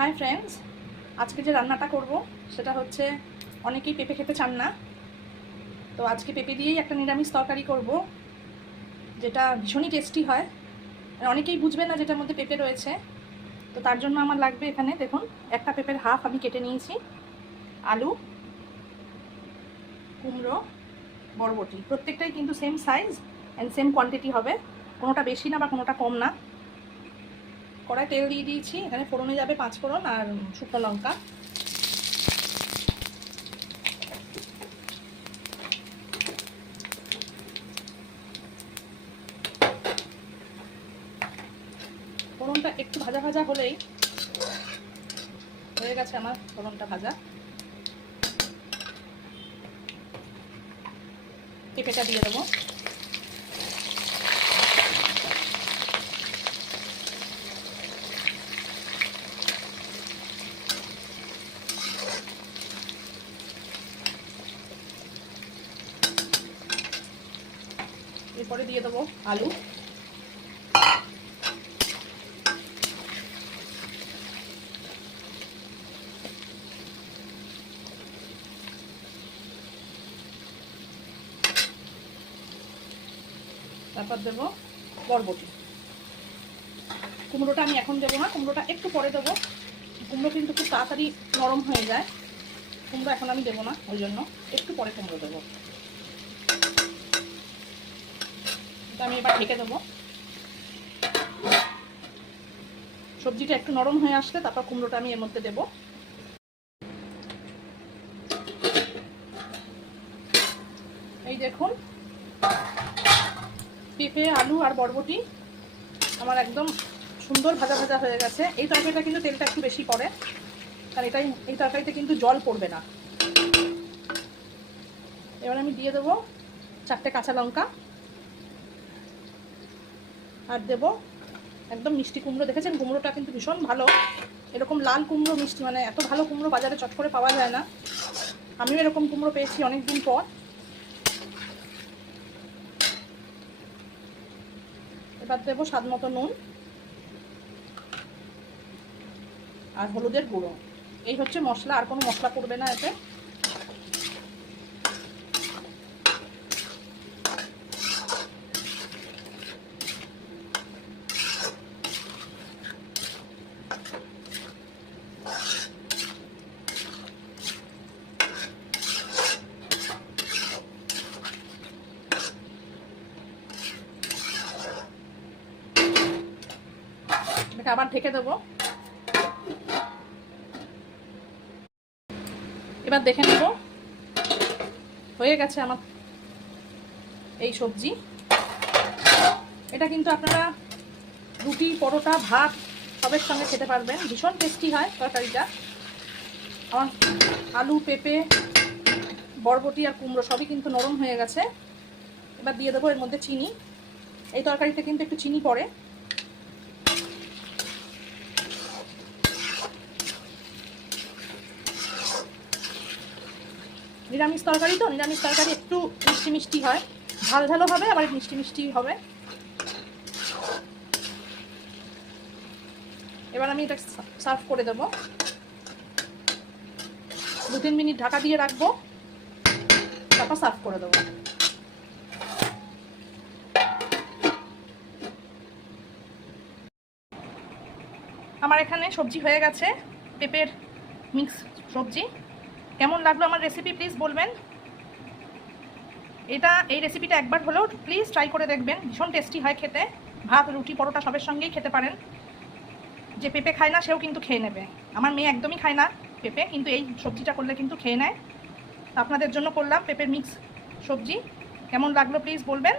Hi friends, আজকে যে রান্নাটা করব সেটা হচ্ছে অনেকেই পেঁপে খেতে চান না। তো আজকে পেঁপে দিয়েই একটা নিরামিষ তরকারি করব, যেটা ভীষণই টেস্টি হয়। অনেকেই বুঝবে না যেটার মধ্যে পেঁপে রয়েছে। তো তার জন্য আমার লাগবে, এখানে দেখুন, একটা পেঁপের হাফ আমি কেটে নিয়েছি, আলু, কুমড়ো, বরবটি, প্রত্যেকটাই কিন্তু same size and same quantity হবে, কোনোটা বেশি না বা কোনোটা কম না। কড়াই তেল দিয়ে দিয়েছি, এখানে ফোড়নে যাবে 5 ফোড়ন আর শুকনো লঙ্কা। ফোড়নটা একটু ভাজা ভাজা হলেই হয়ে গেছে আমার ফোড়নটা ভাজা। পেঁপেটা দিয়ে দেবো। এরপরে দিয়ে দেবো আলু। তারপর দেবো বরবটি। কুমড়োটা আমি এখন দেবো না, কুমড়োটা একটু পরে দেবো। কুমড়ো কিন্তু খুব তাড়াতাড়ি নরম হয়ে যায়, কুমড়ো এখন আমি দেবো না, ওই জন্য একটু পরে কুমড়ো দেবো। তো আমি এবার ঢেকে দেবো। সবজিটা একটু নরম হয়ে আসলে তারপর কুমড়োটা আমি এর মধ্যে দেবো। এই দেখুন, পেঁপে, আলু আর বরবটি আমার একদম সুন্দর ভাজা ভাজা হয়ে গেছে। এই তরকারিটা কিন্তু তেলটা একটু বেশি পড়ে, কারণ এই তরকারিতে কিন্তু জল পড়বে না। এবার আমি দিয়ে দেবো 4টে কাঁচা লঙ্কা, আর দেবো একদম মিষ্টি কুমড়ো। দেখেছেন কুমড়োটা কিন্তু ভীষণ ভালো, এরকম লাল কুমড়ো মিষ্টি, মানে এত ভালো কুমড়ো বাজারে চট করে পাওয়া যায় না। আমিও এরকম কুমড়ো পেয়েছি অনেক দিন পর। এবার দেবো স্বাদ মতো নুন আর হলুদের গুঁড়ো। এই হচ্ছে মশলা, আর কোনো মশলা পড়বে না এতে। এটাকে আবার ঢেকে দেবো। এবার দেখে নেব হয়ে গেছে আমার এই সবজি। এটা কিন্তু আপনারা রুটি, পরোটা, ভাত সবের সঙ্গে খেতে পারবেন, ভীষণ টেস্টি হয় তরকারিটা। আমার আলু, পেঁপে, বরবটি আর কুমড়ো সবই কিন্তু নরম হয়ে গেছে। এবার দিয়ে দেবো এর মধ্যে চিনি। এই তরকারিতে কিন্তু একটু চিনি পড়ে। নিরামিষ তরকারি তো, নিরামিষ তরকারি একটু মিষ্টি মিষ্টি হয়, ঝাল ঝালও হবে আবার মিষ্টি মিষ্টি হবে। এবার আমি এটা সার্ভ করে দেবো। 2-3 মিনিট ঢাকা দিয়ে রাখবো, তারপর সার্ভ করে দেবো। আমার এখানে সবজি হয়ে গেছে, পেঁপের মিক্স সবজি। কেমন লাগলো আমার রেসিপি প্লিজ বলবেন। এই রেসিপিটা একবার হলেও প্লিজ ট্রাই করে দেখবেন, ভীষণ টেস্টি হয় খেতে। ভাত, রুটি, পরোটা সবের সঙ্গেই খেতে পারেন। যে পেঁপে খায় না সেও কিন্তু খেয়ে নেবে। আমার মেয়ে একদমই খায় না পেঁপে, কিন্তু এই সবজিটা করলে কিন্তু খেয়ে নেয়। আপনাদের জন্য করলাম পেঁপের মিক্স সবজি। কেমন লাগলো প্লিজ বলবেন।